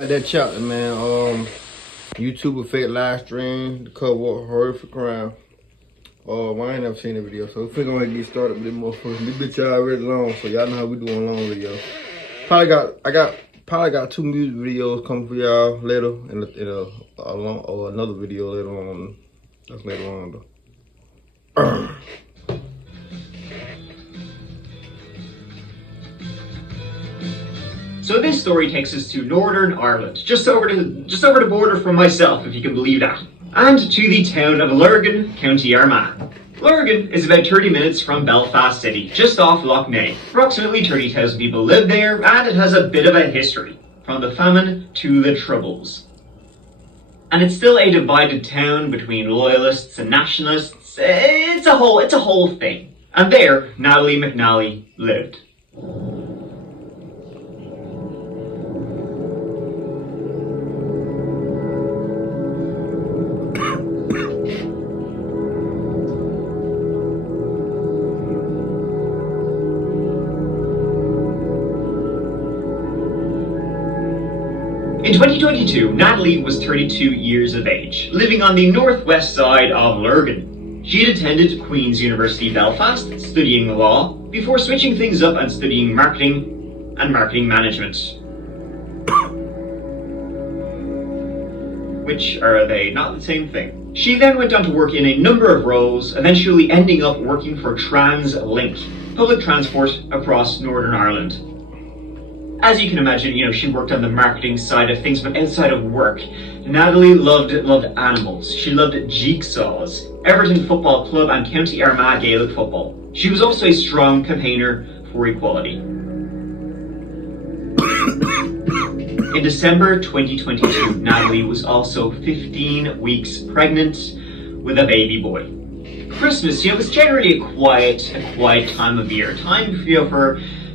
That chapter, man. YouTuber fake live stream to cover up horrific crime. I ain't never seen the video, so we're gonna get started with this motherfucker. This bitch already long, so y'all know how we doing long videos. Probably got 2 music videos coming for y'all later, and another video later on. That's later on though. So this story takes us to Northern Ireland, just over the border from myself, if you can believe that, and to the town of Lurgan, County Armagh. Lurgan is about 30 minutes from Belfast City, just off Lough Neagh. Approximately 30,000 people live there, and it has a bit of a history, from the famine to the Troubles. And it's still a divided town between loyalists and nationalists. It's a whole thing. And there, Natalie McNally lived. In 2022, Natalie was 32 years of age, living on the northwest side of Lurgan. She had attended Queen's University Belfast, studying law, before switching things up and studying marketing and marketing management. Which are they not the same thing? She then went on to work in a number of roles, eventually ending up working for TransLink, public transport across Northern Ireland. As you can imagine, she worked on the marketing side of things, but outside of work, Natalie loved animals. She loved jigsaws, Everton Football Club and County Armagh Gaelic football. She was also a strong campaigner for equality. In December 2022, Natalie was also 15 weeks pregnant with a baby boy. Christmas, was generally a quiet time of year. Time,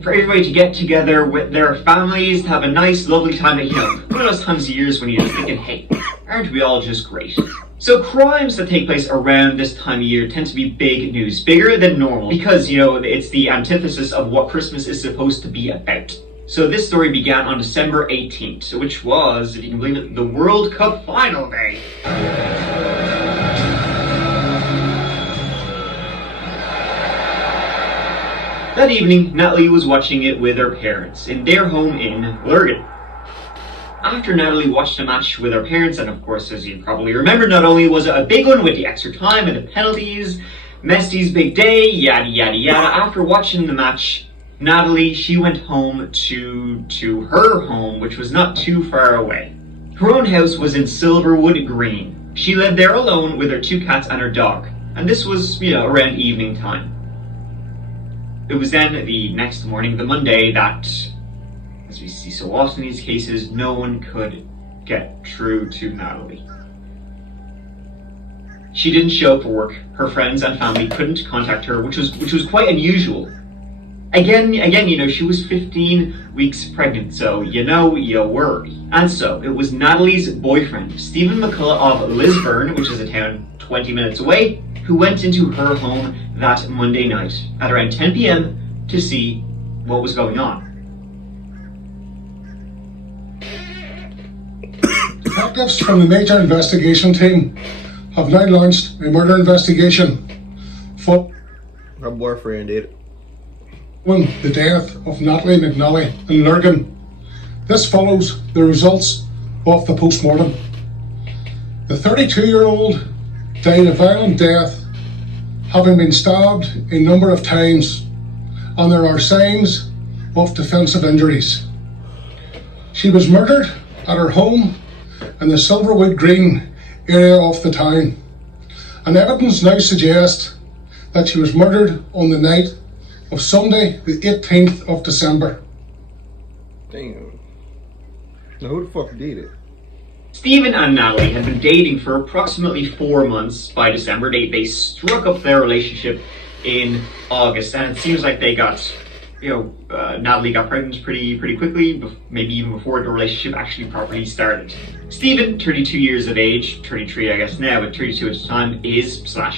for everybody to get together with their families, to have a nice, lovely time. One of those times of years when you're just thinking, hey, aren't we all just great? So crimes that take place around this time of year tend to be big news, bigger than normal, because, it's the antithesis of what Christmas is supposed to be about. So this story began on December 18th, which was, if you can believe it, the World Cup final day. That evening, Natalie was watching it with her parents in their home in Lurgan. After Natalie watched the match with her parents, and of course, as you probably remember, not only was it a big one with the extra time and the penalties, Messi's big day, yada yada yada, after watching the match, Natalie, she went home to her home, which was not too far away. Her own house was in Silverwood Green. She lived there alone with her 2 cats and her dog, and this was, around evening time. It was then the next morning, the Monday, that, as we see so often in these cases, no one could get through to Natalie. She didn't show up for work. Her friends and family couldn't contact her, which was quite unusual. Again, she was 15 weeks pregnant, so you worry. And so it was Natalie's boyfriend, Stephen McCullough of Lisburn, which is a town 20 minutes away, who went into her home that Monday night at around 10 p.m. to see what was going on. Detectives from the Major Investigation Team have now launched a murder investigation following My boyfriend did it. the death of Natalie McNally in Lurgan. This follows the results of the post-mortem. The 32-year-old died a violent death, having been stabbed a number of times, and there are signs of defensive injuries. She was murdered at her home in the Silverwood Green area of the town, and evidence now suggests that she was murdered on the night of Sunday, the 18th of December. Damn. Now who the fuck did it? Stephen and Natalie had been dating for approximately 4 months by December. They struck up their relationship in August, and it seems like they got, Natalie got pregnant pretty quickly, maybe even before the relationship actually properly started. Stephen, 32 years of age, 33 I guess now, but 32 at the time,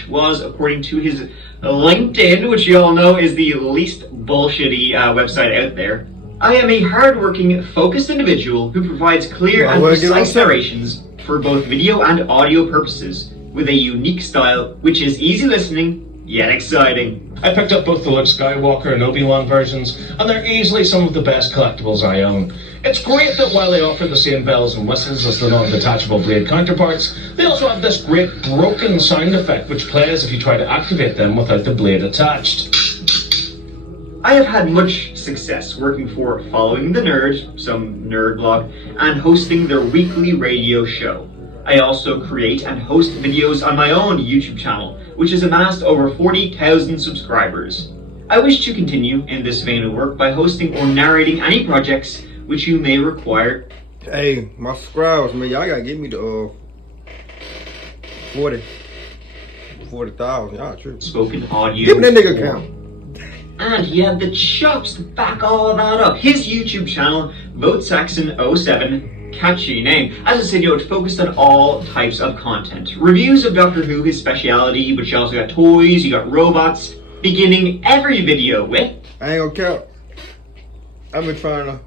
was, according to his LinkedIn, which you all know is the least bullshitty website out there, I am a hard-working, focused individual who provides clear and precise narrations for both video and audio purposes, with a unique style which is easy listening, yet exciting. I picked up both the Luke Skywalker and Obi-Wan versions, and they're easily some of the best collectibles I own. It's great that while they offer the same bells and whistles as the non-detachable blade counterparts, they also have this great broken sound effect which plays if you try to activate them without the blade attached. I have had much success working for Following the Nerd, some nerd blog, and hosting their weekly radio show. I also create and host videos on my own YouTube channel, which has amassed over 40,000 subscribers. I wish to continue in this vein of work by hosting or narrating any projects which you may require. Hey, my subscribers, man, y'all gotta give me the 40,000. Y'all true. Spoken audio. Give me that nigga count. And he had the chops to back all that up. His YouTube channel, VoteSaxon07, catchy name. As I said, it focused on all types of content. Reviews of Doctor Who, his speciality, but you also got toys, you got robots, beginning every video with... I ain't gonna count. I've been trying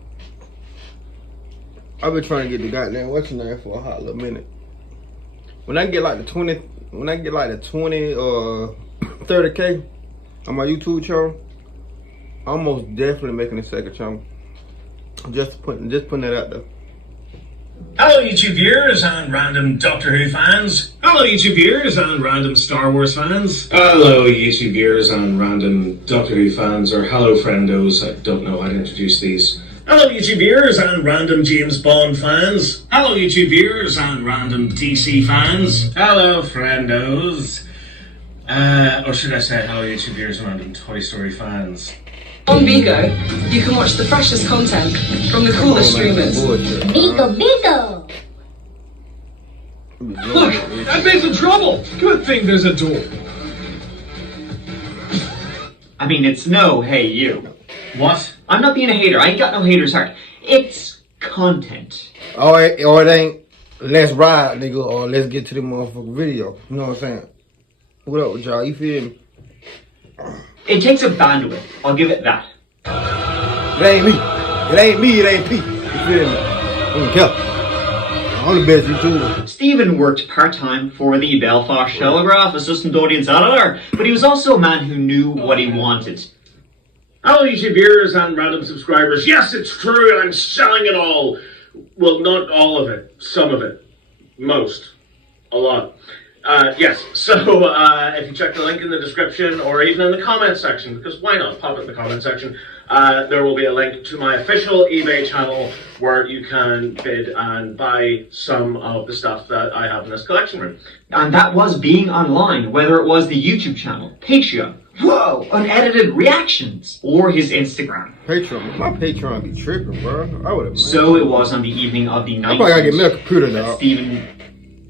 to get the goddamn what's the name for a hot little minute. When I get like the 20 or 30K on my YouTube channel, I'm most definitely making a second channel. Just putting that out there. Hello YouTube viewers and random Doctor Who fans. Hello YouTube viewers and random Star Wars fans. Hello YouTube viewers and random Doctor Who fans, or hello friendos, I don't know how to introduce these. Hello YouTube viewers and random James Bond fans. Hello YouTube viewers and random DC fans. Hello friendos. Or should I say hello YouTube viewers and random Toy Story fans. On Vigo, you can watch the freshest content from the coolest streamers. Vigo, Vigo! Look, that man's in trouble. Good thing there's a door. I mean, it's no, hey, you. What? I'm not being a hater. I ain't got no hater's heart. It's content. Or it ain't let's ride, nigga, or let's get to the motherfucking video. You know what I'm saying? What up with y'all? You feel me? It takes a bandwidth. I'll give it that. It ain't me. It ain't me. It ain't Pete. You feel me? I'm Kelp. I'm the best YouTuber. Stephen worked part-time for the Belfast Telegraph, assistant audience editor, but he was also a man who knew what he wanted. Hello YouTube viewers and random subscribers. Yes, it's true, I'm selling it all. Well, not all of it. Some of it. Most. A lot. Yes, so if you check the link in the description or even in the comment section, because why not pop it in the comment section, there will be a link to my official eBay channel where you can bid and buy some of the stuff that I have in this collection room. And that was being online, whether it was the YouTube channel, Patreon, whoa, unedited reactions, or his Instagram. Patreon, my Patreon be tripping, bro. I would have. So it was on the evening of the 19th I probably gotta get me a computer that now. Stephen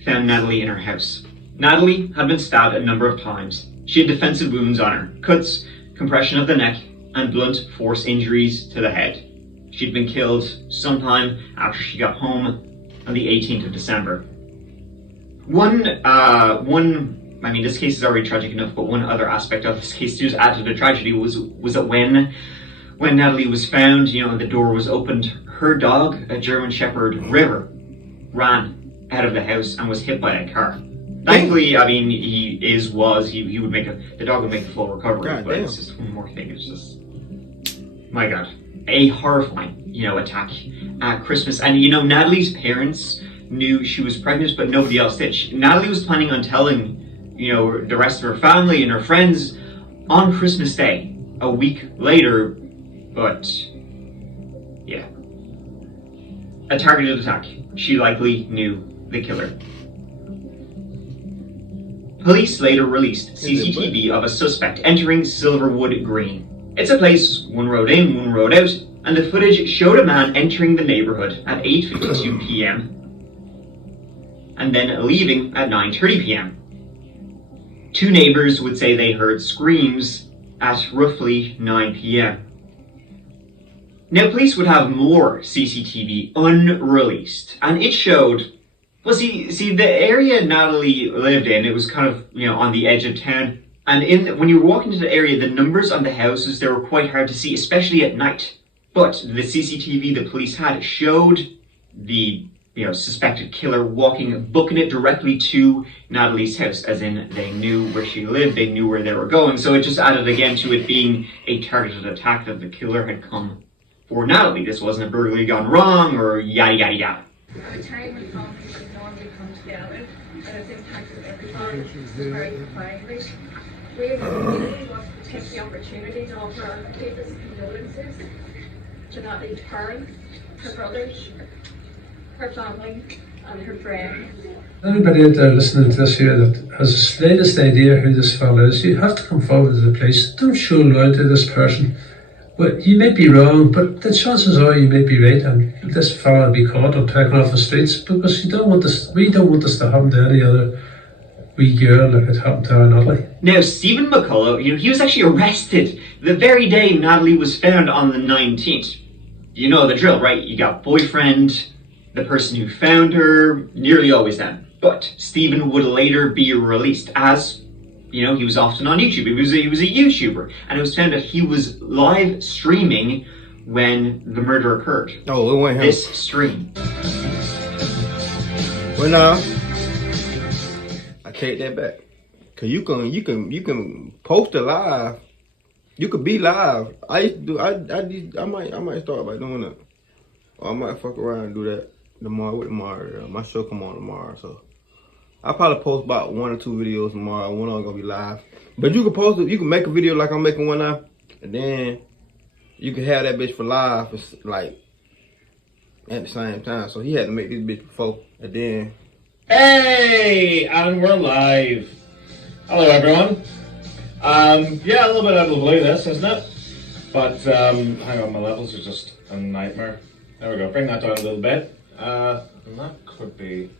found Natalie in her house. Natalie had been stabbed a number of times. She had defensive wounds on her, cuts, compression of the neck, and blunt force injuries to the head. She'd been killed sometime after she got home on the 18th of December. I mean, this case is already tragic enough, but one other aspect of this case just added to the tragedy was that when Natalie was found, the door was opened, her dog, a German Shepherd, River, ran out of the house and was hit by a car. Thankfully, I mean, the dog would make a full recovery, God but damn. it's just one more thing. It's just, my God, a horrifying, attack at Christmas. And, Natalie's parents knew she was pregnant, but nobody else did. Natalie was planning on telling, the rest of her family and her friends on Christmas Day, a week later, but, yeah. A targeted attack. She likely knew the killer. Police later released CCTV of a suspect entering Silverwood Green. It's a place, one road in, one road out, and the footage showed a man entering the neighborhood at 8:52 p.m. and then leaving at 9:30 p.m. Two neighbors would say they heard screams at roughly 9 p.m. Now, police would have more CCTV unreleased, and it showed. Well, see, the area Natalie lived in, it was kind of, on the edge of town. And when you were walking into the area, the numbers on the houses, they were quite hard to see, especially at night. But the CCTV the police had showed the suspected killer booking it directly to Natalie's house, as in they knew where she lived, they knew where they were going. So it just added again to it being a targeted attack, that the killer had come for Natalie. This wasn't a burglary gone wrong or yada yada yada. At a time when families would normally come together and it's impacted everybody very profoundly, we as a community want to take the opportunity to offer our deepest condolences to Natalie's parents, her brothers, her family, and her friends. Anybody out there listening to this here that has the slightest idea who this fella is, you have to come forward to the police. Don't show loyalty to this person. Well, you may be wrong, but the chances are you may be right, and this fella will be caught and taken off the streets, because we don't want this to happen to any other wee girl like it happened to our Natalie. Now, Stephen McCullough, he was actually arrested the very day Natalie was found on the 19th. You know the drill, right? You got boyfriend, the person who found her, nearly always them. But Stephen would later be released, as he was often on YouTube. He was a YouTuber, and it was found that he was live streaming when the murder occurred. Oh, it went him. This stream. Well, now I take that back, cause you can post it live. You could be live. I used to do. I might start by doing that. Or I might fuck around and do that tomorrow with Mario. My show come on tomorrow, so I'll probably post about 1 or 2 videos tomorrow. One of them gonna be live. But you can post it. You can make a video like I'm making one now, and then you can have that bitch for live, like at the same time. So he had to make this bitch before, and then. Hey, and we're live. Hello, everyone. Yeah, a little bit out of the blue, this, isn't it? But hang on, my levels are just a nightmare. There we go. Bring that down a little bit. And that could be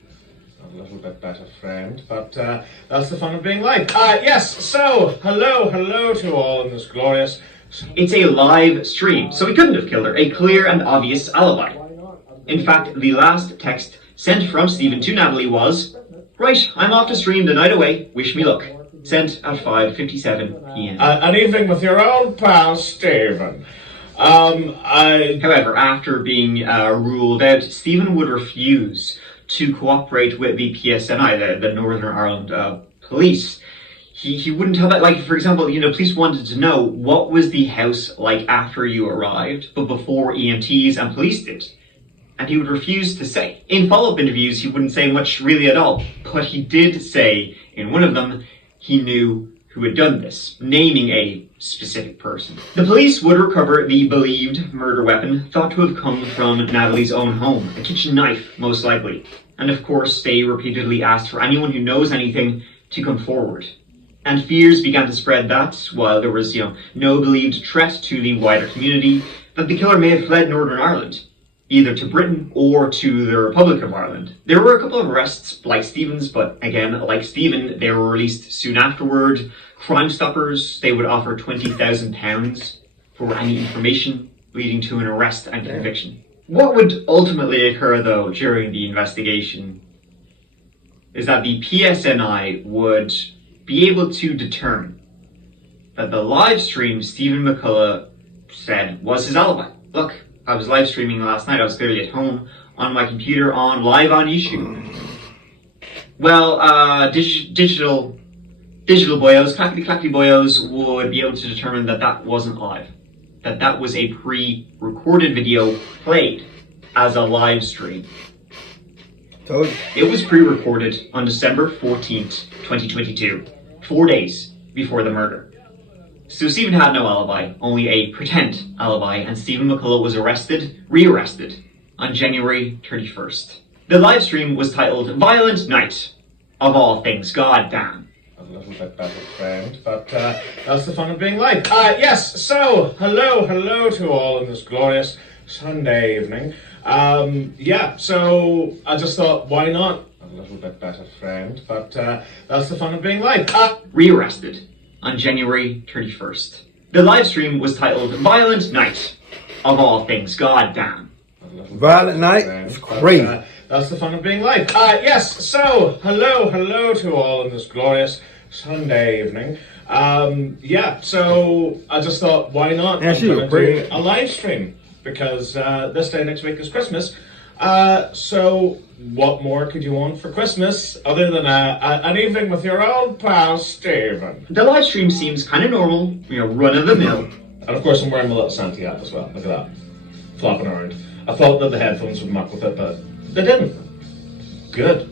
a little bit better framed, but that's the fun of being live. Yes, so hello to all in this glorious. It's a live stream, so he couldn't have killed her. A clear and obvious alibi. In fact, the last text sent from Stephen to Natalie was, "Right, I'm off to stream the night away. Wish me luck." Sent at 5:57 p.m. An evening with your old pal Stephen. However, after being ruled out, Stephen would refuse to cooperate with the PSNI, the Northern Ireland police. He wouldn't tell that. Like, for example, police wanted to know what was the house like after you arrived, but before EMTs and police did. And he would refuse to say. In follow-up interviews, he wouldn't say much really at all. But he did say in one of them he knew who had done this, naming a specific person. The police would recover the believed murder weapon, thought to have come from Natalie's own home, a kitchen knife, most likely. And of course, they repeatedly asked for anyone who knows anything to come forward. And fears began to spread that, while there was, no believed threat to the wider community, that the killer may have fled Northern Ireland, either to Britain or to the Republic of Ireland. There were a couple of arrests like Stephen's, but again, like Stephen, they were released soon afterward. Crime Stoppers, they would offer £20,000 for any information leading to an arrest and conviction. What would ultimately occur, though, during the investigation is that the PSNI would be able to determine that the live stream Stephen McCullough said was his alibi. Look, I was live streaming last night. I was clearly at home on my computer live on YouTube. Well, digital boyos, clackety boyos would be able to determine that that wasn't live. That was a pre-recorded video played as a live stream. It was pre-recorded on December 14th, 2022, 4 days before the murder. So Stephen had no alibi, only a pretend alibi, and Stephen McCullough was rearrested on January 31st. The live stream was titled Violent Night, of all things, goddamn. A little bit better framed, but that's the fun of being live. Yes, so hello to all in this glorious Sunday evening. Yeah, so I just thought, why not? A little bit better framed, but that's the fun of being live. Rearrested on January 31st. The live stream was titled Violent Night, of all things, goddamn. Violent Night? It's crazy. That's the fun of being live. Yes, so hello to all in this glorious Sunday evening. Yeah, so I just thought, why not? Yeah, I'm gonna do a live stream. because this day next week is Christmas. So what more could you want for Christmas other than an evening with your old pal Stephen? The live stream seems kind of normal, run of the mill. And of course I'm wearing my little Santa hat as well. Look at that, flopping around. I thought that the headphones would muck with it, but they didn't. Good.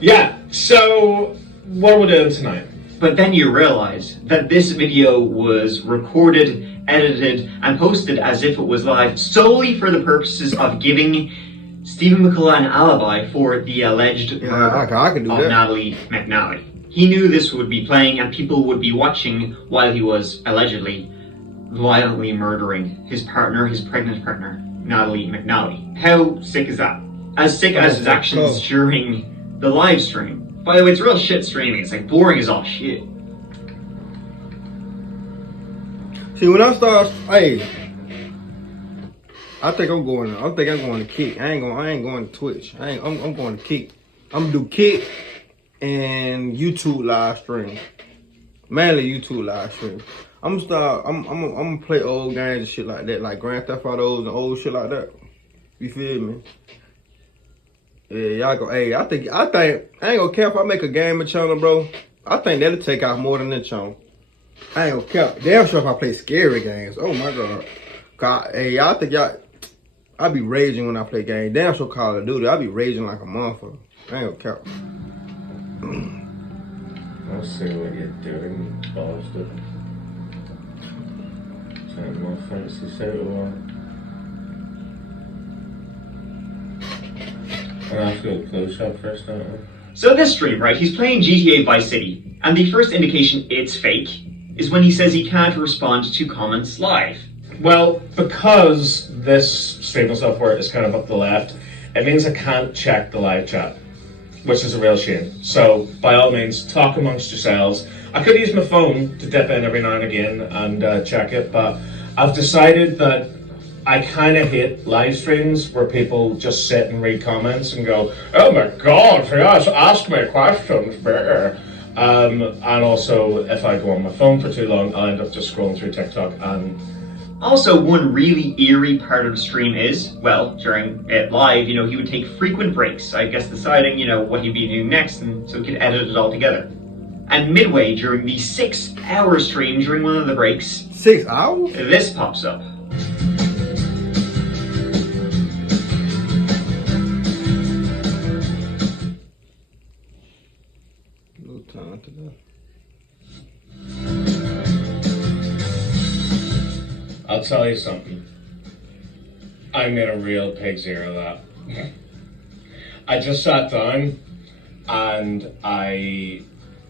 Yeah. So what are we doing tonight? But then you realize that this video was recorded, edited, and posted as if it was live solely for the purposes of giving Stephen McCullough an alibi for the alleged murder I can do of that. Natalie McNally. He knew this would be playing and people would be watching while he was allegedly violently murdering his partner, his pregnant partner, Natalie McNally. How sick is that? As sick as his actions during the live stream. By the way, it's real shit streaming. It's like boring as all shit. See, when I start, hey, I think I'm going to Kick. I ain't going to Twitch. I'm going to Kick. I'm gonna do Kick and YouTube live stream. Mainly YouTube live stream. I'm gonna play old games and shit like that, like Grand Theft Autos and old shit like that. You feel me? Yeah, y'all go. Hey, I think I ain't gonna care if I make a gaming channel, bro. I think that'll take out more than the channel. I ain't gonna care. Damn sure if I play scary games. Oh my god. Hey, I think I be raging when I play games. Damn sure Call of Duty. I be raging like a motherfucker. I ain't gonna care. I'll see what you're doing, bastard. Sound more fancy suit or what? I'll have to go close up first, don't I? So this stream, right, he's playing GTA Vice City, and the first indication it's fake is when he says he can't respond to comments live. Well, because this streaming software is kind of up the left, it means I can't check the live chat, which is a real shame. So, by all means, talk amongst yourselves. I could use my phone to dip in every now and again and check it, but I've decided that I kind of hate live streams where people just sit and read comments and go, oh my god, yes, ask me questions, better. And also, if I go on my phone for too long, I'll end up just scrolling through TikTok. And also, one really eerie part of the stream is, well, during it live, he would take frequent breaks, I guess deciding, what he'd be doing next, and so he could edit it all together. And midway during the 6-hour stream, during one of the breaks, 6 hours? this pops up. No time to that. I'll tell you something. I made a real pig's ear of that. I just sat down and I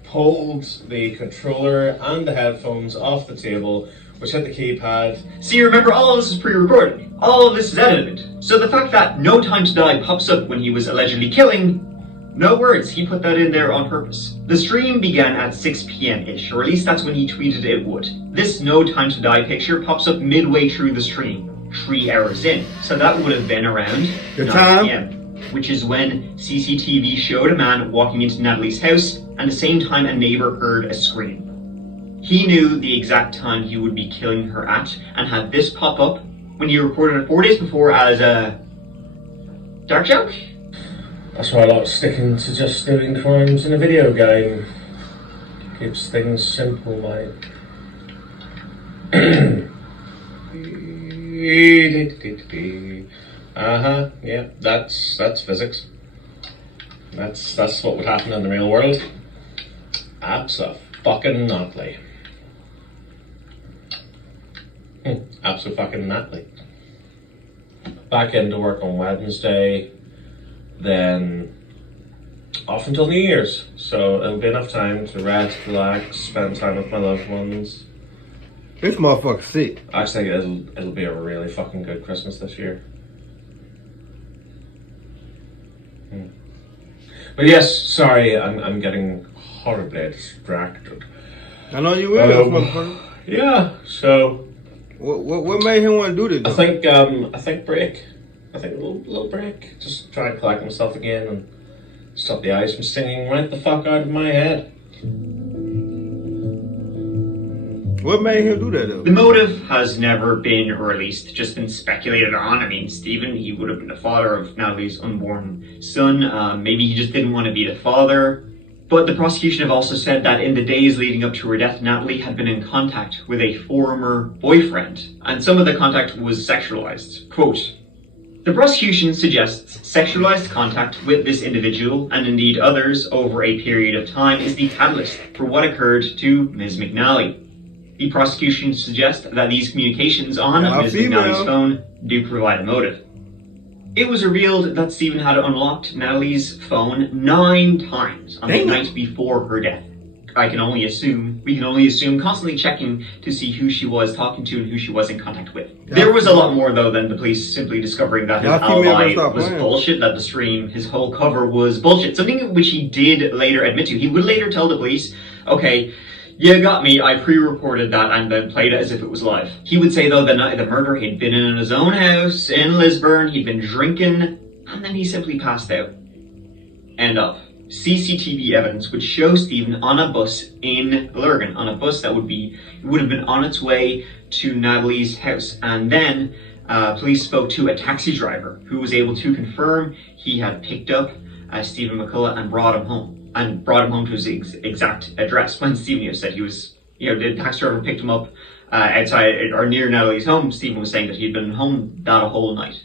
pulled the controller and the headphones off the table, which had the keypad. See, remember, all of this is pre-recorded. All of this is edited. So the fact that No Time to Die pops up when he was allegedly killing, no words, he put that in there on purpose. The stream began at 6 p.m.-ish, or at least that's when he tweeted it would. This No Time to Die picture pops up midway through the stream, 3 hours in. So that would have been around 9 p.m., which is when CCTV showed a man walking into Natalie's house, and at the same time a neighbor heard a scream. He knew the exact time he would be killing her at, and had this pop up when he recorded it 4 days before as a dark joke. That's why I like sticking to just doing crimes in a video game. Keeps things simple, mate. Yeah, that's physics. That's what would happen in the real world. Abso-fucking-nately. Abso-fucking-nately. Back into work on Wednesday, then off until New Year's. So it'll be enough time to rest, relax, spend time with my loved ones. This motherfucker's sick. Actually, it'll be a really fucking good Christmas this year. But yes, sorry, I'm getting horribly distracted. I know you will, motherfucker. Yeah, so What made him want to do this? I think break. I think a little break. Just try and collect myself again and stop the eyes from stinging right the fuck out of my head. What made him do that though? The motive has never been, or at least just been speculated on. I mean, Stephen, he would have been the father of Natalie's unborn son. Maybe he just didn't want to be the father. But the prosecution have also said that in the days leading up to her death, Natalie had been in contact with a former boyfriend, and some of the contact was sexualized. Quote, the prosecution suggests sexualized contact with this individual, and indeed others, over a period of time is the catalyst for what occurred to Ms. McNally. The prosecution suggests that these communications on Ms. McNally's phone do provide a motive. It was revealed that Stephen had unlocked Natalie's phone 9 times on the night before her death. We can only assume, constantly checking to see who she was talking to and who she was in contact with. There was a lot more though than the police simply discovering that his alibi was bullshit, that the stream, his whole cover was bullshit. Something which he did later admit to. He would later tell the police, okay, you got me, I pre-recorded that and then played it as if it was live. He would say though the night of the murder he'd been in his own house in Lisburn, he'd been drinking, and then he simply passed out. End of. CCTV evidence would show Stephen on a bus in Lurgan, on a bus that would have been on its way to Natalie's house. And then police spoke to a taxi driver who was able to confirm he had picked up Stephen McCullough and brought him home to his exact address. When Stephen said he was, the taxi driver picked him up outside or near Natalie's home, Stephen was saying that he'd been home that whole night.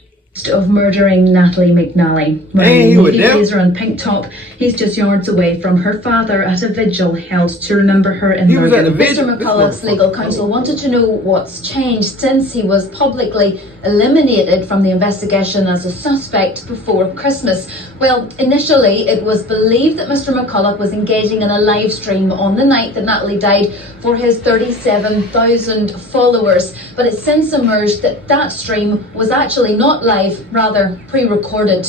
Of murdering Natalie McNally. Wearing a navy blazer and pink top, he's just yards away from her father at a vigil held to remember her in Lurgan. Mr. McCullough's legal counsel wanted to know what's changed since he was publicly eliminated from the investigation as a suspect before Christmas. Well, initially it was believed that Mr. McCullough was engaging in a live stream on the night that Natalie died for his 37,000 followers, but it's since emerged that that stream was actually not live, rather pre-recorded.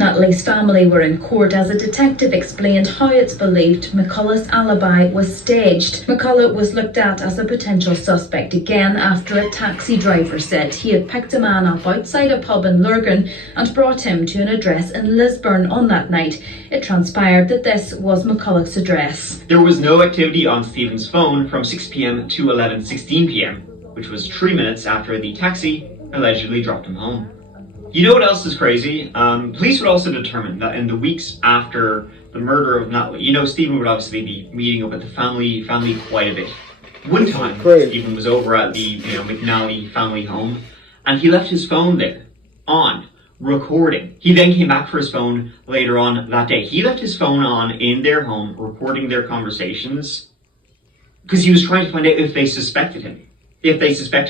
Natalie's family were in court as a detective explained how it's believed McCullough's alibi was staged. McCullough was looked at as a potential suspect again after a taxi driver said he had picked a man up outside a pub in Lurgan and brought him to an address in Lisburn on that night. It transpired that this was McCullough's address. There was no activity on Stephen's phone from 6 p.m. to 11:16 p.m, which was 3 minutes after the taxi allegedly dropped him home. You know what else is crazy? Police would also determine that in the weeks after the murder of Natalie, Stephen would obviously be meeting up with the family quite a bit. One time, Stephen was over at the McNally family home, and he left his phone there, on, recording. He then came back for his phone later on that day. He left his phone on in their home, recording their conversations, because he was trying to find out if they suspected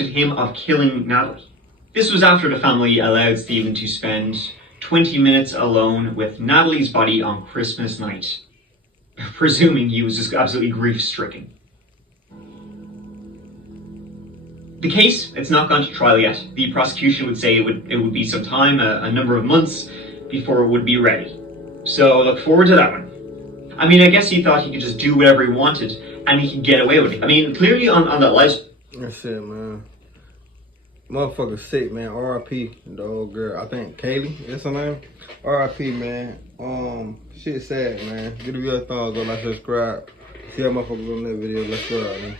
him of killing Natalie. This was after the family allowed Stephen to spend 20 minutes alone with Natalie's body on Christmas night, presuming he was just absolutely grief-stricken. The case, it's not gone to trial yet. The prosecution would say it would be some time, a number of months, before it would be ready. So look forward to that one. I mean, I guess he thought he could just do whatever he wanted, and he could get away with it. I mean, clearly on that live... That's it, man. Motherfucker sick, man. R.I.P. the old girl. I think Kaylee, that's her name. R.I.P. man. Shit sad, man. Give it a thumbs up, like, subscribe. See how motherfuckers on that video. Let's go out, man.